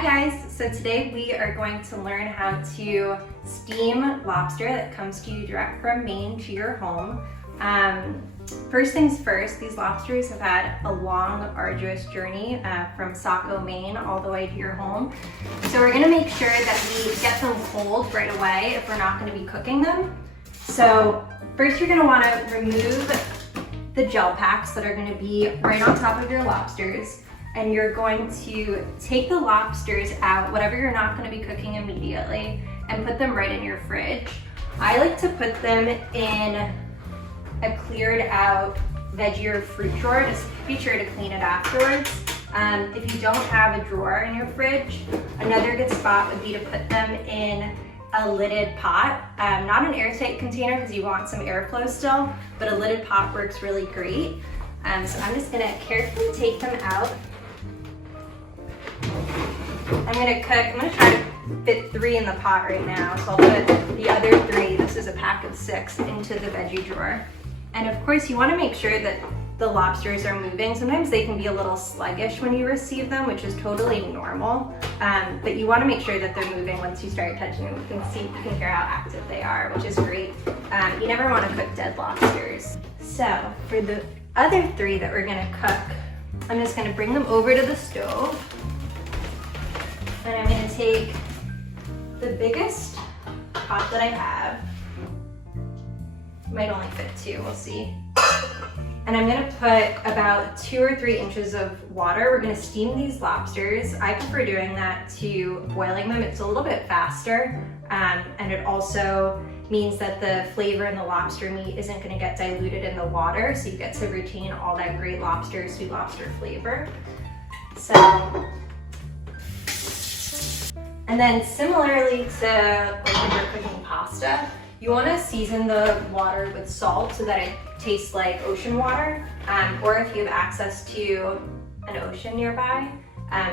Hi guys, so today we are going to learn how to steam lobster that comes to you direct from Maine to your home. First things first, these lobsters have had a long, arduous journey from Saco, Maine, all the way to your home. So we're gonna make sure that we get them cold right away if we're not gonna be cooking them. So first you're gonna wanna remove the gel packs that are gonna be right on top of your lobsters. And you're going to take the lobsters out, whatever you're not gonna be cooking immediately, and put them right in your fridge. I like to put them in a cleared out veggie or fruit drawer. Just be sure to clean it afterwards. If you don't have a drawer in your fridge, another good spot would be to put them in a lidded pot. Not an airtight container because you want some airflow still, but a lidded pot works really great. So I'm just gonna carefully take them out. I'm gonna try to fit 3 in the pot right now. So I'll put the other 3, this is a pack of 6, into the veggie drawer. And of course you wanna make sure that the lobsters are moving. Sometimes they can be a little sluggish when you receive them, which is totally normal. But you wanna make sure that they're moving once you start touching them. You can hear how active they are, which is great. You never wanna cook dead lobsters. So for the other 3 that we're gonna cook, I'm just gonna bring them over to the stove. And I'm gonna take the biggest pot that I have. Might only fit 2, we'll see. And I'm gonna put about 2 or 3 inches of water. We're gonna steam these lobsters. I prefer doing that to boiling them. It's a little bit faster, and it also means that the flavor in the lobster meat isn't gonna get diluted in the water, so you get to retain all that great lobster, sweet lobster flavor. And then similarly to like when you're cooking pasta, you want to season the water with salt so that it tastes like ocean water. Or if you have access to an ocean nearby,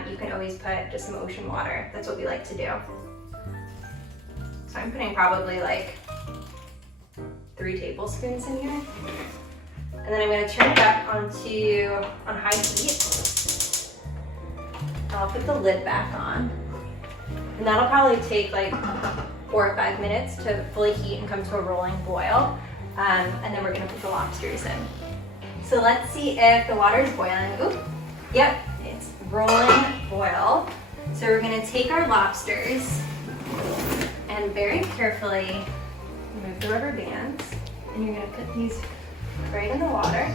you can always put just some ocean water. That's what we like to do. So I'm putting probably like 3 tablespoons in here. And then I'm going to turn it up on high heat. I'll put the lid back on. And that'll probably take like 4 or 5 minutes to fully heat and come to a rolling boil. And then we're gonna put the lobsters in. So let's see if the water is boiling. Oop, yep, it's rolling boil. So we're gonna take our lobsters and very carefully remove the rubber bands. And you're gonna put these right in the water.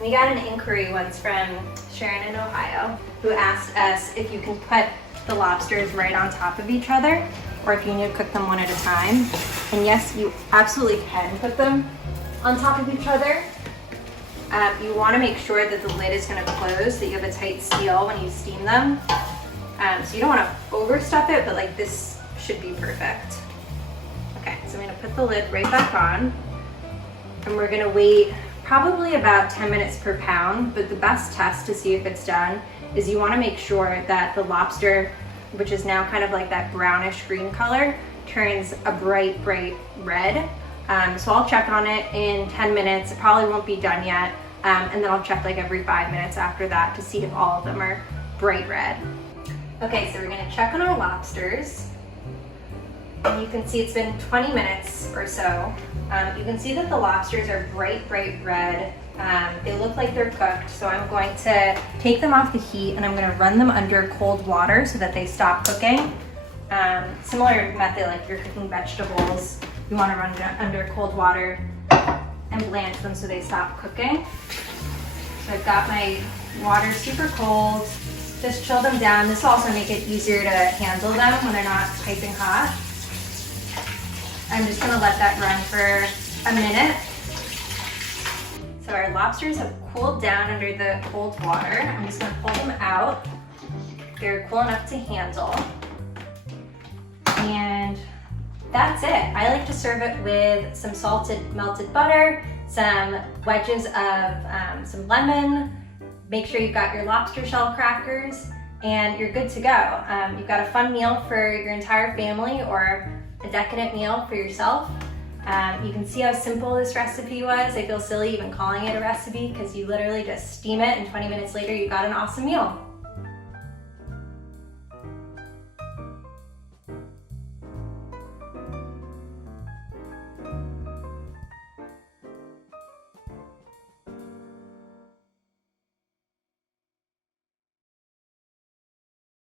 We got an inquiry once from Sharon in Ohio who asked us if you can put the lobsters right on top of each other or if you need to cook them one at a time. And yes, you absolutely can put them on top of each other. You want to make sure that the lid is going to close, that you have a tight seal when you steam them. So you don't want to overstuff it, but like this should be perfect. Okay, so I'm going to put the lid right back on and we're going to wait probably about 10 minutes per pound, but the best test to see if it's done is you want to make sure that the lobster, which is now kind of like that brownish green color, turns a bright red. So I'll check on it in 10 minutes. It probably won't be done yet. And then I'll check like every 5 minutes after that to see if all of them are bright red. Okay, so we're gonna check on our lobsters. And you can see it's been 20 minutes or so. You can see that the lobsters are bright red. They look like they're cooked, so I'm going to take them off the heat and I'm going to run them under cold water so that they stop cooking. Similar method like you're cooking vegetables, you want to run them under cold water and blanch them so they stop cooking. So I've got my water super cold, just chill them down. This will also make it easier to handle them when they're not piping hot. I'm just going to let that run for a minute. So our lobsters have cooled down under the cold water. I'm just gonna pull them out. They're cool enough to handle. And that's it. I like to serve it with some salted melted butter, some wedges of some lemon. Make sure you've got your lobster shell crackers and you're good to go. You've got a fun meal for your entire family or a decadent meal for yourself. You can see how simple this recipe was. I feel silly even calling it a recipe because you literally just steam it and 20 minutes later you've got an awesome meal.